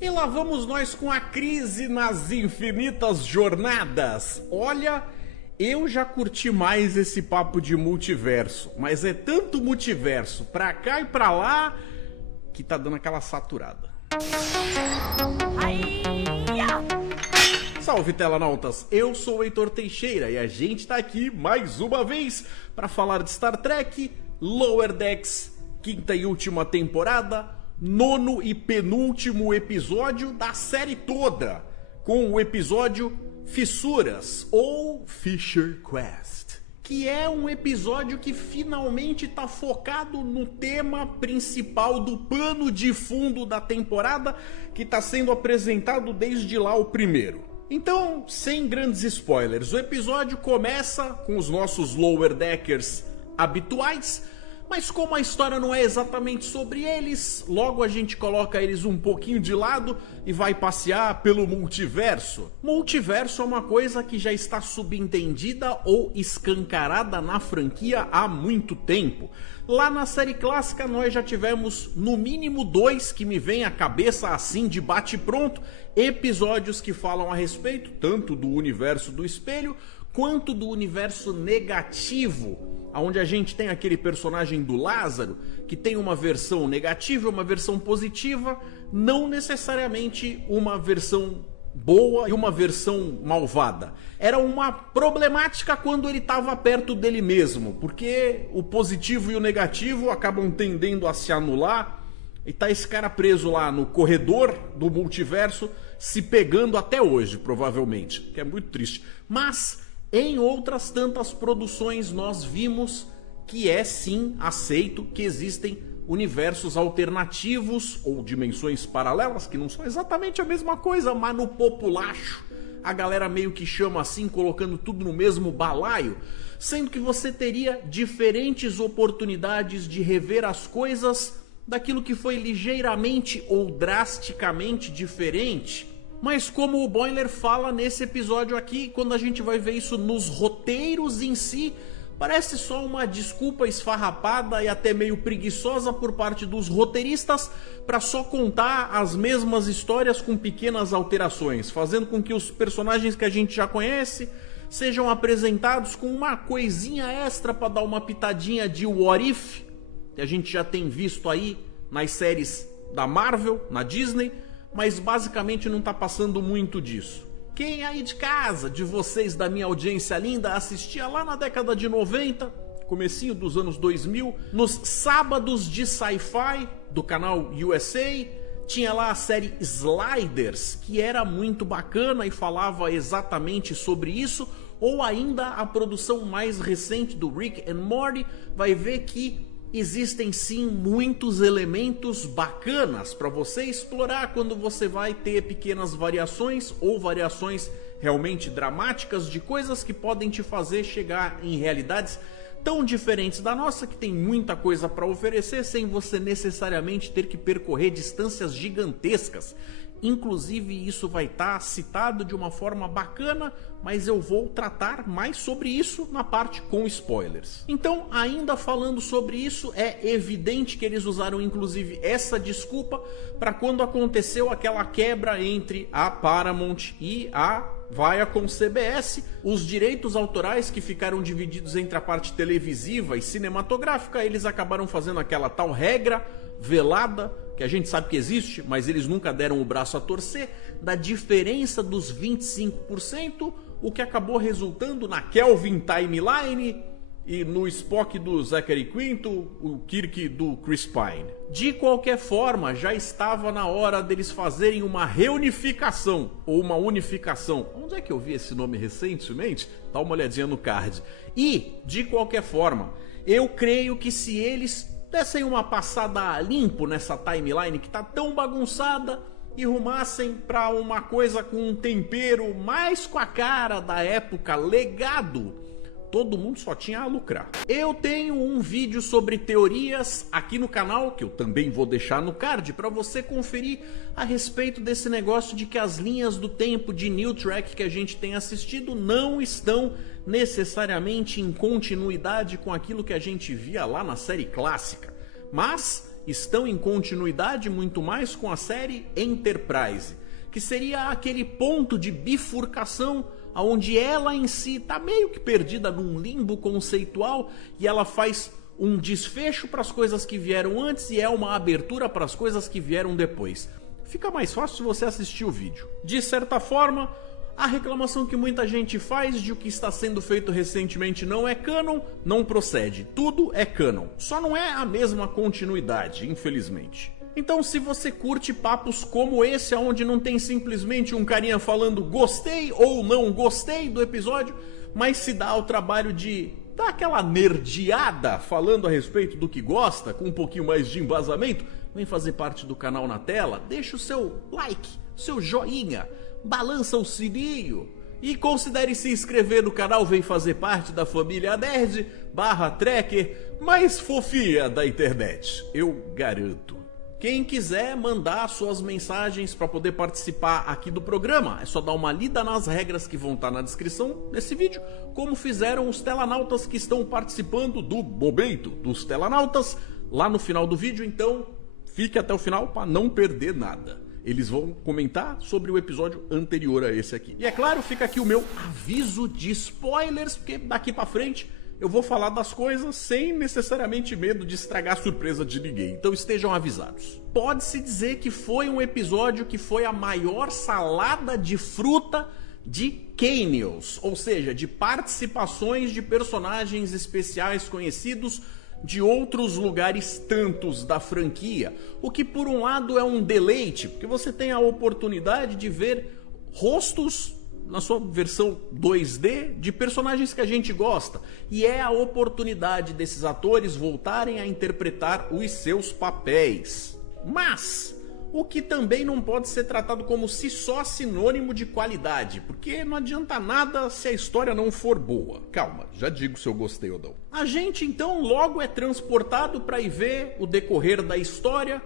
E lá vamos nós com a crise nas infinitas jornadas. Olha, eu já curti mais esse papo de multiverso, mas é tanto multiverso pra cá e pra lá que tá dando aquela saturada. Salve telanautas, eu sou o Heitor Teixeira e a gente tá aqui mais uma vez para falar de Star Trek Lower Decks, quinta e última temporada, nono e penúltimo episódio da série toda, com o episódio Fissuras ou Fisher Quest, que é um episódio que finalmente está focado no tema principal do pano de fundo da temporada, que está sendo apresentado desde lá o primeiro. Então, sem grandes spoilers, o episódio começa com os nossos Lower Deckers habituais, mas como a história não é exatamente sobre eles, logo a gente coloca eles um pouquinho de lado e vai passear pelo multiverso. Multiverso é uma coisa que já está subentendida ou escancarada na franquia há muito tempo. Lá na série clássica nós já tivemos no mínimo 2 que me vem à cabeça assim de bate-pronto, episódios que falam a respeito tanto do universo do espelho quanto do universo negativo, onde a gente tem aquele personagem do Lázaro, que tem uma versão negativa e uma versão positiva, não necessariamente uma versão boa e uma versão malvada. Era uma problemática quando ele estava perto dele mesmo, porque o positivo e o negativo acabam tendendo a se anular, e tá esse cara preso lá no corredor do multiverso, se pegando até hoje, provavelmente, que é muito triste. Mas em outras tantas produções nós vimos que é sim aceito que existem universos alternativos ou dimensões paralelas, que não são exatamente a mesma coisa, mas no populacho a galera meio que chama assim, colocando tudo no mesmo balaio, sendo que você teria diferentes oportunidades de rever as coisas daquilo que foi ligeiramente ou drasticamente diferente. Mas como o Boimler fala nesse episódio aqui, quando a gente vai ver isso nos roteiros em si, parece só uma desculpa esfarrapada e até meio preguiçosa por parte dos roteiristas para só contar as mesmas histórias com pequenas alterações, fazendo com que os personagens que a gente já conhece sejam apresentados com uma coisinha extra para dar uma pitadinha de what if, que a gente já tem visto aí nas séries da Marvel, na Disney, mas basicamente não tá passando muito disso. Quem aí de casa, de vocês da minha audiência linda, assistia lá na década de 90, comecinho dos anos 2000, nos sábados de sci-fi do canal USA, tinha lá a série Sliders, que era muito bacana e falava exatamente sobre isso, ou ainda a produção mais recente do Rick and Morty, vai ver que existem sim muitos elementos bacanas para você explorar quando você vai ter pequenas variações ou variações realmente dramáticas de coisas que podem te fazer chegar em realidades tão diferentes da nossa, que tem muita coisa para oferecer sem você necessariamente ter que percorrer distâncias gigantescas. Inclusive isso vai estar citado de uma forma bacana, mas eu vou tratar mais sobre isso na parte com spoilers. Então, ainda falando sobre isso, é evidente que eles usaram inclusive essa desculpa para quando aconteceu aquela quebra entre a Paramount e a Viacom CBS, os direitos autorais que ficaram divididos entre a parte televisiva e cinematográfica, eles acabaram fazendo aquela tal regra velada, que a gente sabe que existe, mas eles nunca deram o braço a torcer, da diferença dos 25%, o que acabou resultando na Kelvin Timeline e no Spock do Zachary Quinto, o Kirk do Chris Pine. De qualquer forma, já estava na hora deles fazerem uma reunificação, ou uma unificação. Onde é que eu vi esse nome recentemente? Dá uma olhadinha no card. E, de qualquer forma, eu creio que se eles dessem uma passada limpo nessa timeline que tá tão bagunçada e rumassem para uma coisa com um tempero mais com a cara da época, legado, todo mundo só tinha a lucrar. Eu tenho um vídeo sobre teorias aqui no canal, que eu também vou deixar no card, para você conferir a respeito desse negócio de que as linhas do tempo de New Trek que a gente tem assistido não estão necessariamente em continuidade com aquilo que a gente via lá na série clássica. Mas estão em continuidade muito mais com a série Enterprise, que seria aquele ponto de bifurcação onde ela em si está meio que perdida num limbo conceitual e ela faz um desfecho para as coisas que vieram antes e é uma abertura para as coisas que vieram depois. Fica mais fácil se você assistir o vídeo. De certa forma, a reclamação que muita gente faz de o que está sendo feito recentemente não é canon, não procede. Tudo é canon, só não é a mesma continuidade, infelizmente. Então, se você curte papos como esse, onde não tem simplesmente um carinha falando gostei ou não gostei do episódio, mas se dá ao trabalho de dar aquela nerdeada falando a respeito do que gosta, com um pouquinho mais de embasamento, vem fazer parte do canal na tela, deixa o seu like, seu joinha, balança o sininho e considere se inscrever no canal, vem fazer parte da família nerd / tracker mais fofinha da internet, eu garanto. Quem quiser mandar suas mensagens para poder participar aqui do programa, é só dar uma lida nas regras que vão estar na descrição desse vídeo, como fizeram os telanautas que estão participando do momento dos telanautas lá no final do vídeo, então fique até o final para não perder nada. Eles vão comentar sobre o episódio anterior a esse aqui. E é claro, fica aqui o meu aviso de spoilers, porque daqui para frente eu vou falar das coisas sem necessariamente medo de estragar a surpresa de ninguém, então estejam avisados. Pode-se dizer que foi um episódio que foi a maior salada de fruta de cameos, ou seja, de participações de personagens especiais conhecidos de outros lugares tantos da franquia, o que por um lado é um deleite, porque você tem a oportunidade de ver rostos na sua versão 2D de personagens que a gente gosta, e é a oportunidade desses atores voltarem a interpretar os seus papéis. Mas o que também não pode ser tratado como si só sinônimo de qualidade, porque não adianta nada se a história não for boa. Calma, já digo se eu gostei ou não. A gente então logo é transportado para ir ver o decorrer da história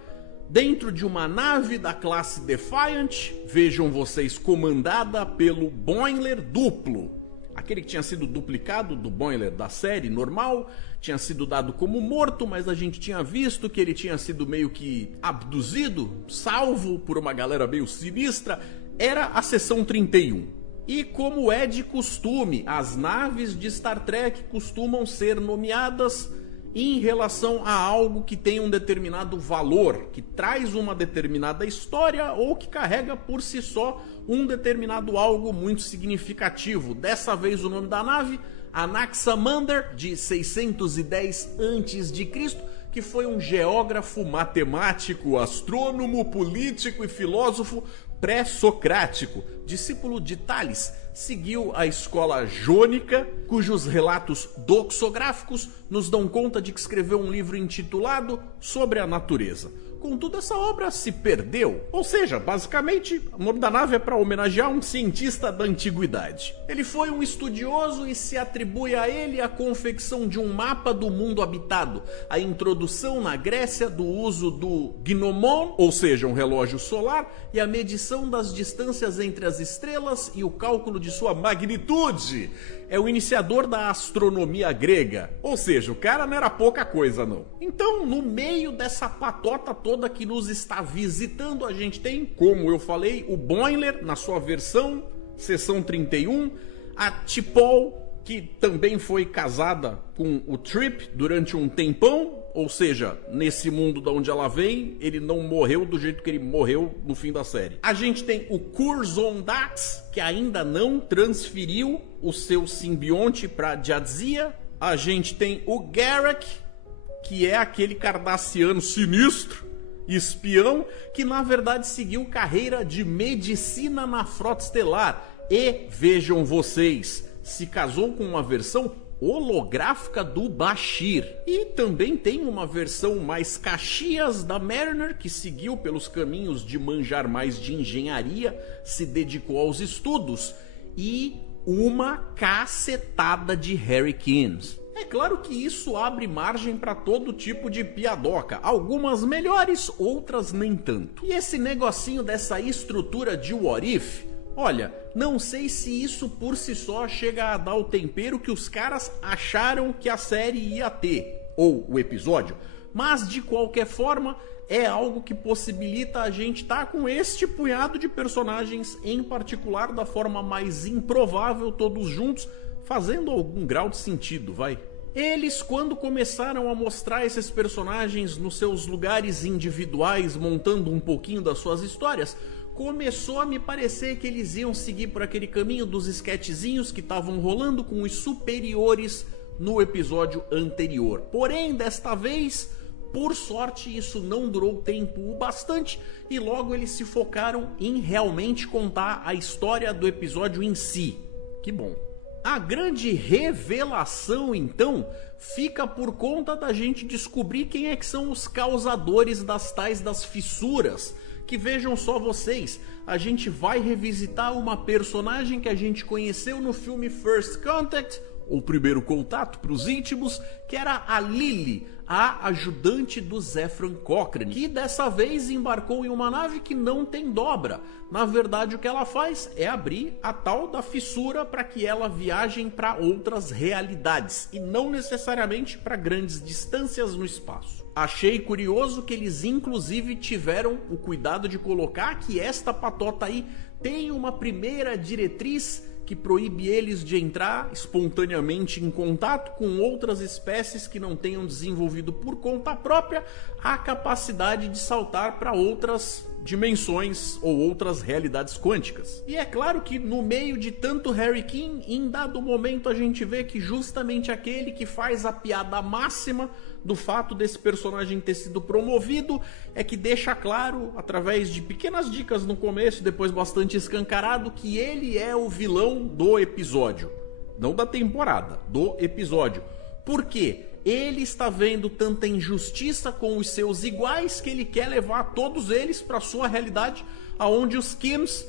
dentro de uma nave da classe Defiant, vejam vocês, comandada pelo Boimler duplo. Aquele que tinha sido duplicado do Boimler da série normal, tinha sido dado como morto, mas a gente tinha visto que ele tinha sido meio que abduzido, salvo por uma galera meio sinistra, era a Seção 31. E como é de costume, as naves de Star Trek costumam ser nomeadas em relação a algo que tem um determinado valor, que traz uma determinada história ou que carrega por si só um determinado algo muito significativo. Dessa vez o nome da nave, Anaximander, de 610 a.C., que foi um geógrafo, matemático, astrônomo, político e filósofo pré-socrático, discípulo de Tales. Seguiu a escola jônica, cujos relatos doxográficos nos dão conta de que escreveu um livro intitulado Sobre a Natureza. Contudo, essa obra se perdeu, ou seja, basicamente, o nome da nave é para homenagear um cientista da antiguidade. Ele foi um estudioso e se atribui a ele a confecção de um mapa do mundo habitado, a introdução na Grécia do uso do gnomon, ou seja, um relógio solar, e a medição das distâncias entre as estrelas e o cálculo de sua magnitude. É o iniciador da astronomia grega, ou seja, o cara não era pouca coisa não. Então, no meio dessa patota toda que nos está visitando, a gente tem, como eu falei, o Boimler na sua versão Seção 31, a T'Pol, que também foi casada com o Trip durante um tempão, ou seja, nesse mundo de onde ela vem, ele não morreu do jeito que ele morreu no fim da série. A gente tem o Curzon Dax, que ainda não transferiu o seu simbionte para Jadzia. A gente tem o Garak, que é aquele cardassiano sinistro, espião, que na verdade seguiu carreira de medicina na Frota Estelar. E, vejam vocês, se casou com uma versão holográfica do Bashir. E também tem uma versão mais Caxias da Mariner, que seguiu pelos caminhos de manjar mais de engenharia, se dedicou aos estudos, e uma cacetada de Harry Kins. É claro que isso abre margem para todo tipo de piadoca, algumas melhores, outras nem tanto. E esse negocinho dessa estrutura de What If, olha, não sei se isso por si só chega a dar o tempero que os caras acharam que a série ia ter, ou o episódio, mas de qualquer forma é algo que possibilita a gente estar com este punhado de personagens em particular da forma mais improvável, todos juntos, fazendo algum grau de sentido, vai. Eles, quando começaram a mostrar esses personagens nos seus lugares individuais, montando um pouquinho das suas histórias, começou a me parecer que eles iam seguir por aquele caminho dos sketchzinhos que estavam rolando com os superiores no episódio anterior. Porém, desta vez, por sorte, isso não durou tempo o bastante e logo eles se focaram em realmente contar a história do episódio em si. Que bom. A grande revelação, então, fica por conta da gente descobrir quem é que são os causadores das tais das fissuras. Que vejam só vocês, a gente vai revisitar uma personagem que a gente conheceu no filme First Contact, ou Primeiro Contato para os íntimos, que era a Lily, a ajudante do Zefram Cochrane, que dessa vez embarcou em uma nave que não tem dobra. Na verdade, o que ela faz é abrir a tal da fissura para que ela viaje para outras realidades, e não necessariamente para grandes distâncias no espaço. Achei curioso que eles inclusive tiveram o cuidado de colocar que esta patota aí tem uma primeira diretriz que proíbe eles de entrar espontaneamente em contato com outras espécies que não tenham desenvolvido por conta própria a capacidade de saltar para outras dimensões ou outras realidades quânticas. E é claro que no meio de tanto Harry Kim, em dado momento a gente vê que justamente aquele que faz a piada máxima do fato desse personagem ter sido promovido é que deixa claro, através de pequenas dicas no começo, depois bastante escancarado, que ele é o vilão do episódio. Não da temporada, do episódio. Por quê? Ele está vendo tanta injustiça com os seus iguais que ele quer levar todos eles para sua realidade, aonde os Kims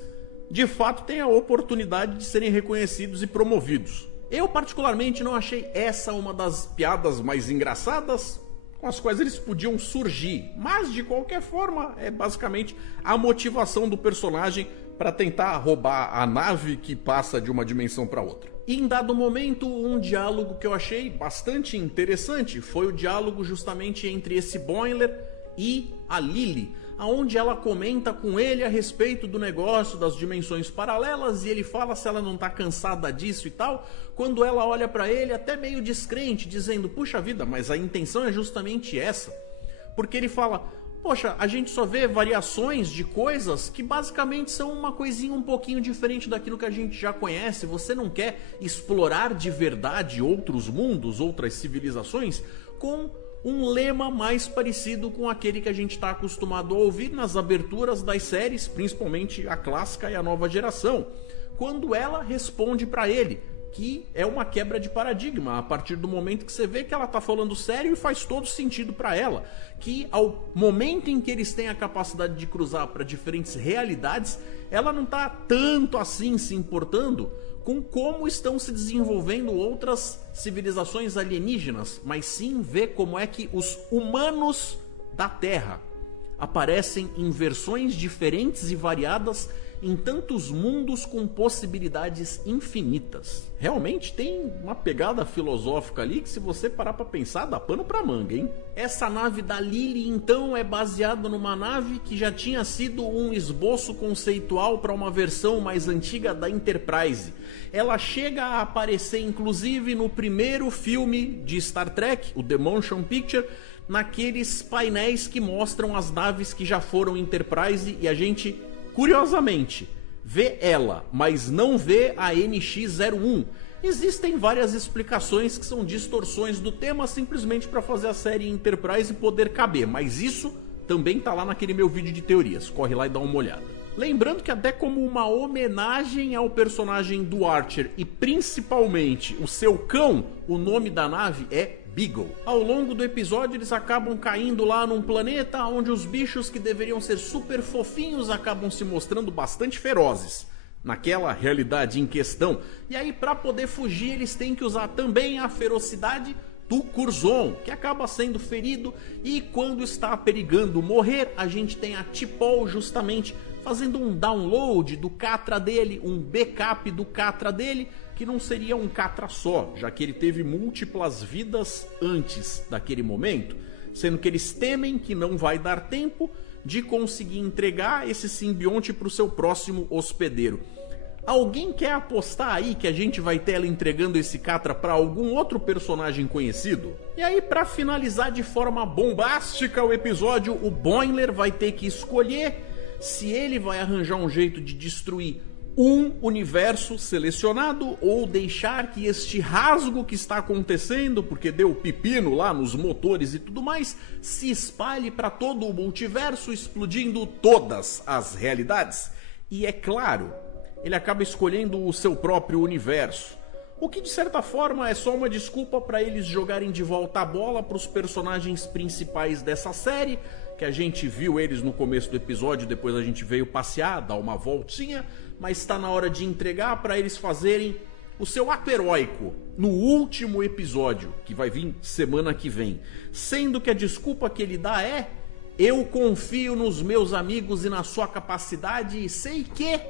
de fato têm a oportunidade de serem reconhecidos e promovidos. Eu particularmente não achei essa uma das piadas mais engraçadas com as quais eles podiam surgir, mas de qualquer forma é basicamente a motivação do personagem para tentar roubar a nave que passa de uma dimensão para outra. E em dado momento, um diálogo que eu achei bastante interessante foi o diálogo justamente entre esse Boimler e a Lily, aonde ela comenta com ele a respeito do negócio das dimensões paralelas e ele fala se ela não tá cansada disso e tal, quando ela olha para ele até meio descrente, dizendo, puxa vida, mas a intenção é justamente essa. Porque ele fala, poxa, a gente só vê variações de coisas que basicamente são uma coisinha um pouquinho diferente daquilo que a gente já conhece. Você não quer explorar de verdade outros mundos, outras civilizações, com um lema mais parecido com aquele que a gente está acostumado a ouvir nas aberturas das séries, principalmente a clássica e a nova geração, quando ela responde para ele, que é uma quebra de paradigma, a partir do momento que você vê que ela está falando sério e faz todo sentido para ela, que ao momento em que eles têm a capacidade de cruzar para diferentes realidades, ela não está tanto assim se importando com como estão se desenvolvendo outras civilizações alienígenas, mas sim ver como é que os humanos da Terra aparecem em versões diferentes e variadas em tantos mundos com possibilidades infinitas. Realmente tem uma pegada filosófica ali que, se você parar pra pensar, dá pano pra manga, hein? Essa nave da Lily, então, é baseada numa nave que já tinha sido um esboço conceitual para uma versão mais antiga da Enterprise. Ela chega a aparecer, inclusive, no primeiro filme de Star Trek, o The Motion Picture, naqueles painéis que mostram as naves que já foram Enterprise e a gente, curiosamente, vê ela, mas não vê a NX-01. Existem várias explicações que são distorções do tema simplesmente para fazer a série Enterprise poder caber, mas isso também tá lá naquele meu vídeo de teorias, corre lá e dá uma olhada. Lembrando que até como uma homenagem ao personagem do Archer e principalmente o seu cão, o nome da nave é Beagle. Ao longo do episódio eles acabam caindo lá num planeta onde os bichos que deveriam ser super fofinhos acabam se mostrando bastante ferozes naquela realidade em questão. E aí, para poder fugir, eles têm que usar também a ferocidade do Curzon, que acaba sendo ferido, e quando está perigando morrer, a gente tem a T'Pol justamente fazendo um download do Catra dele, um backup do Catra dele, que não seria um Catra só, já que ele teve múltiplas vidas antes daquele momento. sendo que eles temem que não vai dar tempo de conseguir entregar esse simbionte para o seu próximo hospedeiro. Alguém quer apostar aí que a gente vai ter ela entregando esse Catra para algum outro personagem conhecido? E aí, para finalizar de forma bombástica o episódio, o Boimler vai ter que escolher se ele vai arranjar um jeito de destruir um universo selecionado ou deixar que este rasgo que está acontecendo, porque deu pepino lá nos motores e tudo mais, se espalhe para todo o multiverso, explodindo todas as realidades. E é claro, ele acaba escolhendo o seu próprio universo, o que de certa forma é só uma desculpa para eles jogarem de volta a bola para os personagens principais dessa série, que a gente viu eles no começo do episódio, depois a gente veio passear, dar uma voltinha, mas está na hora de entregar para eles fazerem o seu ato heróico no último episódio, que vai vir semana que vem, sendo que a desculpa que ele dá é: eu confio nos meus amigos e na sua capacidade e sei que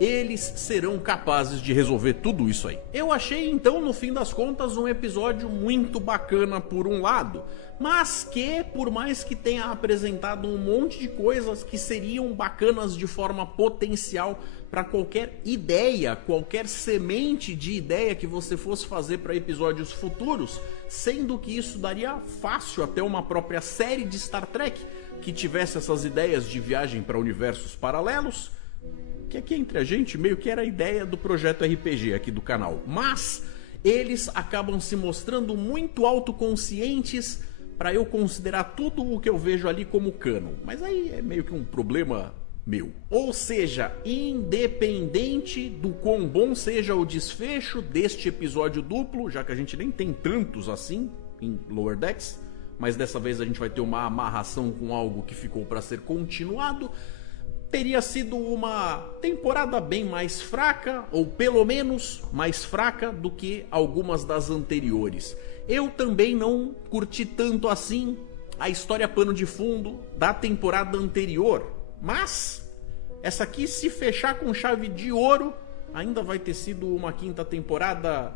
eles serão capazes de resolver tudo isso aí. Eu achei então, no fim das contas, um episódio muito bacana por um lado, mas que, por mais que tenha apresentado um monte de coisas que seriam bacanas de forma potencial para qualquer ideia, qualquer semente de ideia que você fosse fazer para episódios futuros, sendo que isso daria fácil até uma própria série de Star Trek que tivesse essas ideias de viagem para universos paralelos, que aqui entre a gente meio que era a ideia do projeto RPG aqui do canal. Mas eles acabam se mostrando muito autoconscientes para eu considerar tudo o que eu vejo ali como canon. Mas aí é meio que um problema meu. Ou seja, independente do quão bom seja o desfecho deste episódio duplo, já que a gente nem tem tantos assim em Lower Decks, mas dessa vez a gente vai ter uma amarração com algo que ficou para ser continuado, teria sido uma temporada bem mais fraca, ou pelo menos mais fraca do que algumas das anteriores. Eu também não curti tanto assim a história pano de fundo da temporada anterior, mas essa aqui, se fechar com chave de ouro, ainda vai ter sido uma quinta temporada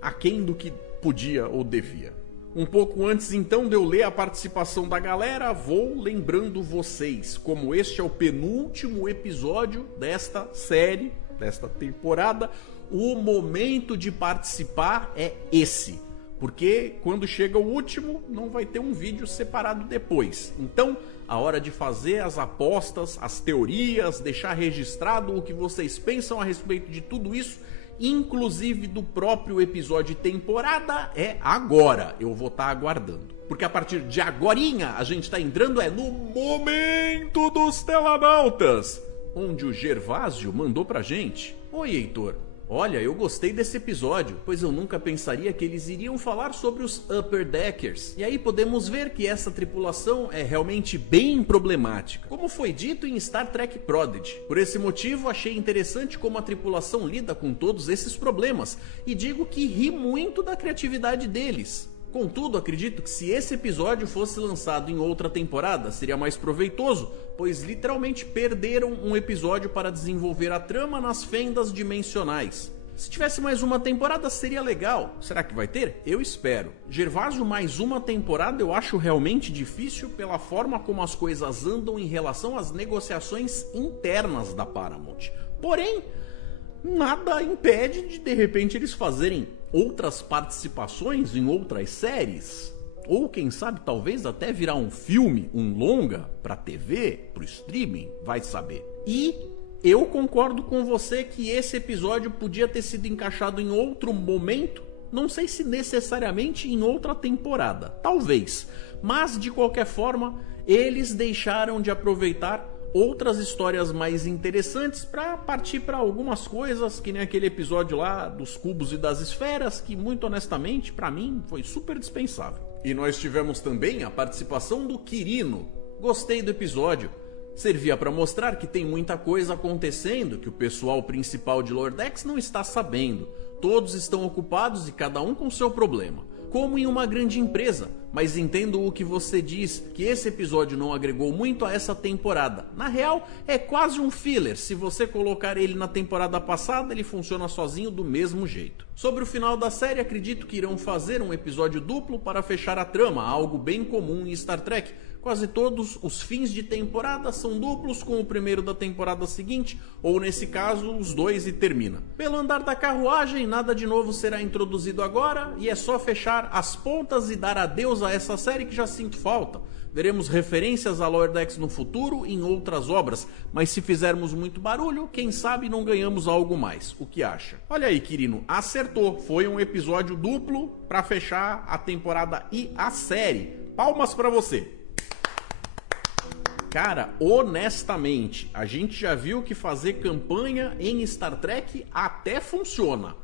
aquém do que podia ou devia. Um pouco antes então de eu ler a participação da galera, vou lembrando vocês, como este é o penúltimo episódio desta série, desta temporada, o momento de participar é esse, porque quando chega o último não vai ter um vídeo separado depois. Então, a hora de fazer as apostas, as teorias, deixar registrado o que vocês pensam a respeito de tudo isso, inclusive do próprio episódio de temporada, é agora. Eu vou estar aguardando, porque a partir de agorinha a gente está entrando no momento dos Telanautas, onde o Gervásio mandou pra gente: oi, Heitor, olha, eu gostei desse episódio, pois eu nunca pensaria que eles iriam falar sobre os Upper Deckers. E aí podemos ver que essa tripulação é realmente bem problemática, como foi dito em Star Trek Prodigy. Por esse motivo, achei interessante como a tripulação lida com todos esses problemas, e digo que ri muito da criatividade deles. Contudo, acredito que se esse episódio fosse lançado em outra temporada, seria mais proveitoso, pois literalmente perderam um episódio para desenvolver a trama nas fendas dimensionais. Se tivesse mais uma temporada seria legal. Será que vai ter? Eu espero. Gervásio, mais uma temporada eu acho realmente difícil pela forma como as coisas andam em relação às negociações internas da Paramount. Porém, nada impede de repente eles fazerem outras participações em outras séries, ou quem sabe talvez até virar um filme, um longa pra TV, pro streaming, vai saber. E eu concordo com você que esse episódio podia ter sido encaixado em outro momento, não sei se necessariamente em outra temporada, talvez, mas de qualquer forma eles deixaram de aproveitar outras histórias mais interessantes para partir para algumas coisas, que nem aquele episódio lá dos cubos e das esferas, que muito honestamente para mim foi super dispensável. E nós tivemos também a participação do Quirino. Gostei do episódio, servia para mostrar que tem muita coisa acontecendo que o pessoal principal de Lower Decks não está sabendo. Todos estão ocupados e cada um com seu problema. Como em uma grande empresa, mas entendo o que você diz, que esse episódio não agregou muito a essa temporada. Na real, é quase um filler, se você colocar ele na temporada passada, ele funciona sozinho do mesmo jeito. Sobre o final da série, acredito que irão fazer um episódio duplo para fechar a trama, algo bem comum em Star Trek. Quase todos os fins de temporada são duplos com o primeiro da temporada seguinte, ou nesse caso, os dois e termina. Pelo andar da carruagem, nada de novo será introduzido agora, e é só fechar as pontas e dar adeus a essa série que já sinto falta. Veremos referências a Lower Decks no futuro em outras obras, mas se fizermos muito barulho, quem sabe não ganhamos algo mais. O que acha? Olha aí, Quirino, acertou. Foi um episódio duplo para fechar a temporada e a série. Palmas para você. Cara, honestamente, a gente já viu que fazer campanha em Star Trek até funciona.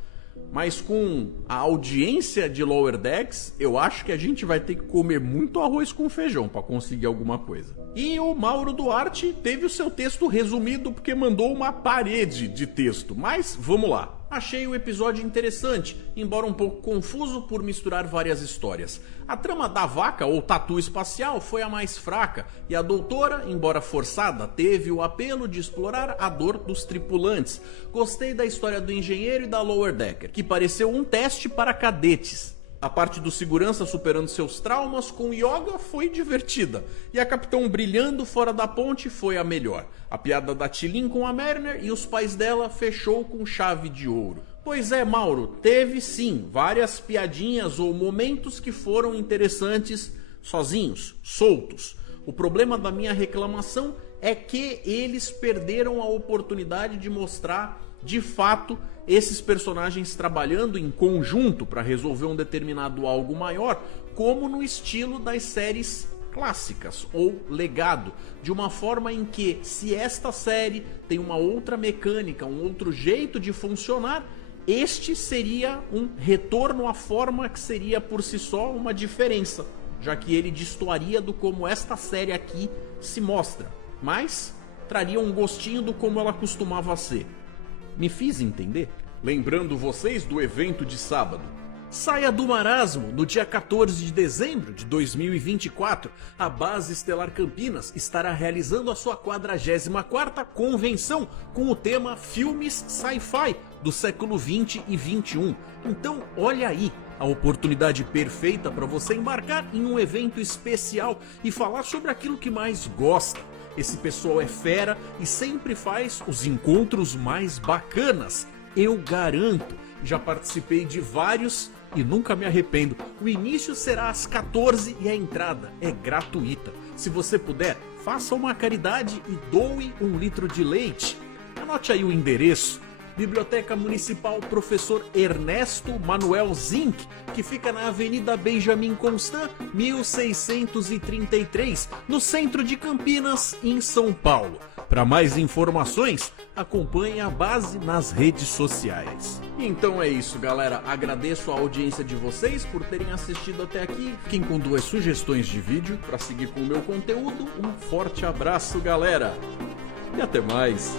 Mas com a audiência de Lower Decks, eu acho que a gente vai ter que comer muito arroz com feijão para conseguir alguma coisa. E o Mauro Duarte teve o seu texto resumido porque mandou uma parede de texto. Mas vamos lá. Achei o episódio interessante, embora um pouco confuso por misturar várias histórias. A trama da vaca ou tatu espacial foi a mais fraca, e a doutora, embora forçada, teve o apelo de explorar a dor dos tripulantes. Gostei da história do engenheiro e da Lower Decker, que pareceu um teste para cadetes. A parte do segurança superando seus traumas com yoga foi divertida, e a capitão brilhando fora da ponte foi a melhor. A piada da T'Lyn com a Mariner e os pais dela fechou com chave de ouro. Pois é, Mauro, teve sim várias piadinhas ou momentos que foram interessantes sozinhos, soltos. O problema da minha reclamação é que eles perderam a oportunidade de mostrar de fato esses personagens trabalhando em conjunto para resolver um determinado algo maior, como no estilo das séries clássicas ou legado, de uma forma em que, se esta série tem uma outra mecânica, um outro jeito de funcionar, este seria um retorno à forma que seria por si só uma diferença, já que ele destoaria do como esta série aqui se mostra, mas traria um gostinho do como ela costumava ser. Me fiz entender? Lembrando vocês do evento de sábado. Saia do marasmo. No dia 14 de dezembro de 2024, a Base Estelar Campinas estará realizando a sua 44ª convenção com o tema Filmes Sci-Fi do século 20 e 21. Então, olha aí, a oportunidade perfeita para você embarcar em um evento especial e falar sobre aquilo que mais gosta. Esse pessoal é fera e sempre faz os encontros mais bacanas. Eu garanto, já participei de vários e nunca me arrependo. O início será às 14 e a entrada é gratuita. Se você puder, faça uma caridade e doe 1 litro de leite. Anote aí o endereço. Biblioteca Municipal Professor Ernesto Manuel Zinck, que fica na Avenida Benjamin Constant, 1633, no centro de Campinas, em São Paulo. Para mais informações, acompanhe a base nas redes sociais. Então é isso, galera. Agradeço a audiência de vocês por terem assistido até aqui. Fiquem com 2 sugestões de vídeo para seguir com o meu conteúdo. Um forte abraço, galera. E até mais.